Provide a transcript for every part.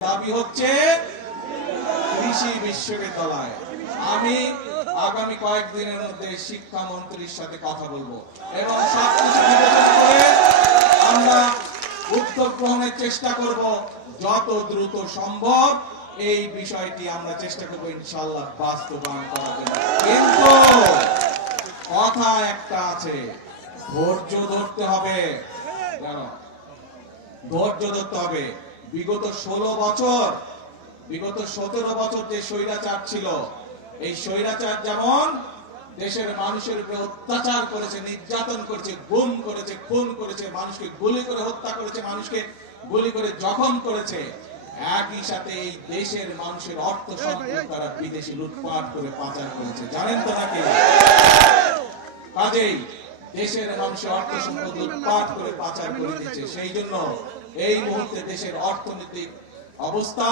দাবি হচ্ছে কৃষি বিশ্ববিদ্যালয়। আমি আগামী কয়েকদিনের মধ্যে শিক্ষামন্ত্রীর সাথে কথা বলবো এবং সবকিছু বিবেচনা করে আমরা উদ্যোগ গ্রহণের চেষ্টা করব। যত দ্রুত সম্ভব এই বিষয়টি আমরা চেষ্টা করবো ইনশাআল্লাহ বাস্তবায়ন করার জন্য। কিন্তু কথা একটা আছে, ধৈর্য ধরতে হবে। ধৈর্য ধরতে হবে। বিগত 16 বছর, বিগত 17 বছর যে স্বৈরাচার ছিল, এই স্বৈরাচার যেমন দেশের মানুষের উপরে অত্যাচার করেছে, নির্যাতন করেছে, গুম করেছে, খুন করেছে, মানুষকে গুলি করে হত্যা করেছে, মানুষকে গুলি করে জখম করেছে, একই সাথে এই দেশের মানুষের অর্থ সম্পদ তারা বিদেশে লুটপাট করে পাচার করেছে। জানেন তো নাকি? কাজেই দেশের মানুষের অর্থ সম্পদ লুটপাট করে পাচার করে দিচ্ছে। সেই জন্য এই মুহূর্তে দেশের অর্থনৈতিক অবস্থা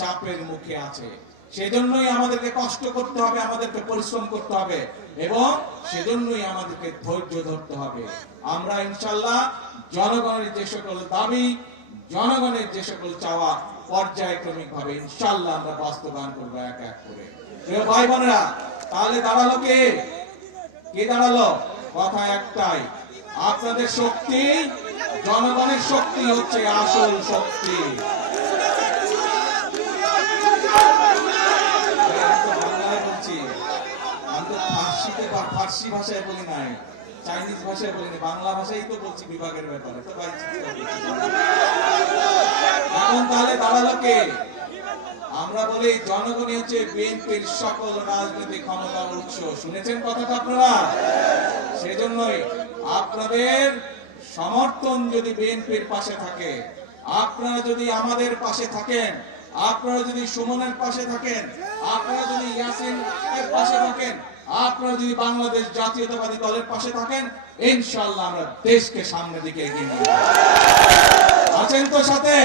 চাপের মুখে আছে। সেজন্যই আমাদেরকে কষ্ট করতে হবে, আমাদেরকে পরিশ্রম করতে হবে এবং সেজন্যই আমাদেরকে ধৈর্য ধরতে হবে। আমরা ইনশাআল্লাহ জনগণের যে সকল দাবি, জনগণের যে সকল চাওয়া পর্যায়ক্রমিক ভাবে ইনশাআল্লাহ আমরা বাস্তবায়ন করবো এক এক করে। প্রিয় ভাই বোনেরা, তাহলে দাঁড়ালো কে? কে দাঁড়ালো? কথা একটাই, আপনাদের শক্তি, জনগণের শক্তি হচ্ছে আসল শক্তি। ফার্সি ভাষায় বলি নাই, চাইনিজ ভাষায় বলি নাই, বাংলা ভাষাই তো বলছি বিভাগের ব্যাপারে। তো ভাই এখন তাহলে দাঁড়ালো কে? আমরা বলি জনগণই হচ্ছে বিএনপির সকল রাজনৈতিক ক্ষমতার উৎস। শুনেছেন কথাটা আপনারা? সেজন্যই আপনাদের সমর্থন যদি বিএনপির পাশে থাকে, আপনারা যদি আমাদের পাশে থাকেন, আপনারা যদি সুমনের পাশে থাকেন, আপনারা যদি ইয়াসিনের পাশে থাকেন, আপনারা যদি বাংলাদেশ জাতীয়তাবাদী দলের পাশে থাকেন, ইনশাআল্লাহ আমরা দেশকে সামনের দিকে এগিয়ে নিয়ে যাব। আছেন তো সাথে?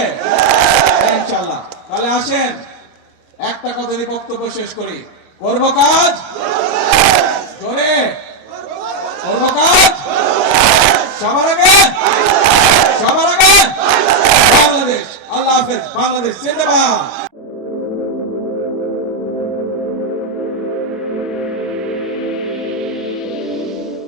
ইনশাআল্লাহ। তাহলে আসেন একটা কথারই বক্তব্য শেষ করি। করব কাজ, জোরে করব কাজ, সবার আগে, সবার আগে বাংলাদেশ। আল্লাহ হাফেজ। বাংলাদেশ জিন্দাবাদ।